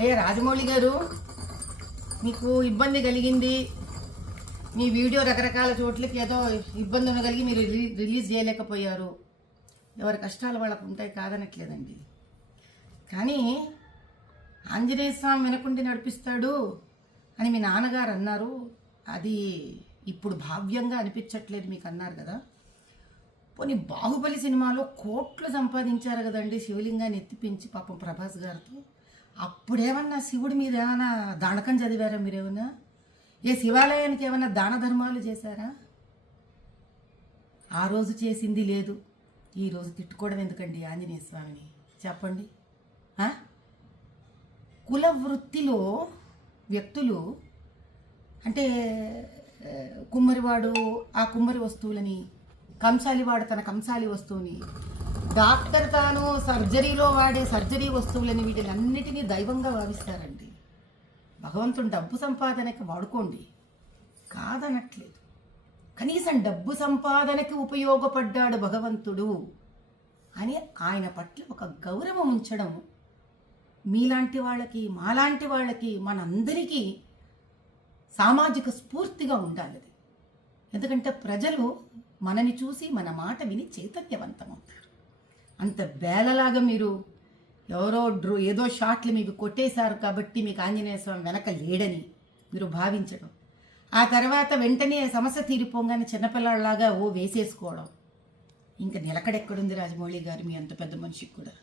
అయ్యా రాజమౌళి గారు, మీకు ఇబ్బంది కలిగింది, మీ వీడియో రకరకాల చోట్లకి ఏదో ఇబ్బంది ఉండగలిగి మీరు రిలీజ్ చేయలేకపోయారు. ఎవరి కష్టాలు వాళ్ళకు ఉంటాయి, కాదనట్లేదండి. కానీ ఆంజనేయ స్వామి వెనకుండి నడిపిస్తాడు అని మీ నాన్నగారు అన్నారు. అది ఇప్పుడు భావ్యంగా అనిపించట్లేదు మీకు అన్నారు కదా. పోనీ బాహుబలి సినిమాలో కోట్లు సంపాదించారు కదండి శివలింగాన్ని ఎత్తిపించి పాపం ప్రభాస్ గారితో. అప్పుడేమన్నా శివుడి మీద ఏమైనా దానకం చదివారా మీరేమన్నా? ఏ శివాలయానికి ఏమైనా దాన ధర్మాలు చేశారా? ఆ రోజు చేసింది లేదు, ఈరోజు తిట్టుకోవడం ఎందుకండి ఆంజనేయ స్వామిని చెప్పండి. కుల వృత్తిలో వ్యక్తులు అంటే కుమ్మరివాడు ఆ కుమ్మరి వస్తువులని, కంసాలివాడు తన కంసాలి వస్తువుని, డాక్టర్ తాను సర్జరీలో వాడే సర్జరీ వస్తువులని, వీటిలన్నిటినీ దైవంగా భావిస్తారండి. భగవంతుడు డబ్బు సంపాదనకి వాడుకోండి, కాదనట్లేదు. కనీసం డబ్బు సంపాదనకి ఉపయోగపడ్డాడు భగవంతుడు అని ఆయన పట్ల ఒక గౌరవం ఉంచడం మీలాంటి వాళ్ళకి, మాలాంటి వాళ్ళకి, మనందరికీ సామాజిక స్ఫూర్తిగా ఉండాలి. ఎందుకంటే ప్రజలు మనని చూసి మన మాట విని చైతన్యవంతమవుతారు. అంత బేలలాగా మీరు ఎవరో ఏదో షాట్లు మీకు కొట్టేశారు కాబట్టి మీకు ఆంజనేయ స్వామి వెనక లేడని మీరు భావించడం, ఆ తర్వాత వెంటనే సమస్య తీరిపోగానే చిన్నపిల్లలాగా వేసేసుకోవడం, ఇంకా నిలకడెక్కడుంది రాజమౌళి గారు మీ అంత పెద్ద మనిషికి కూడా?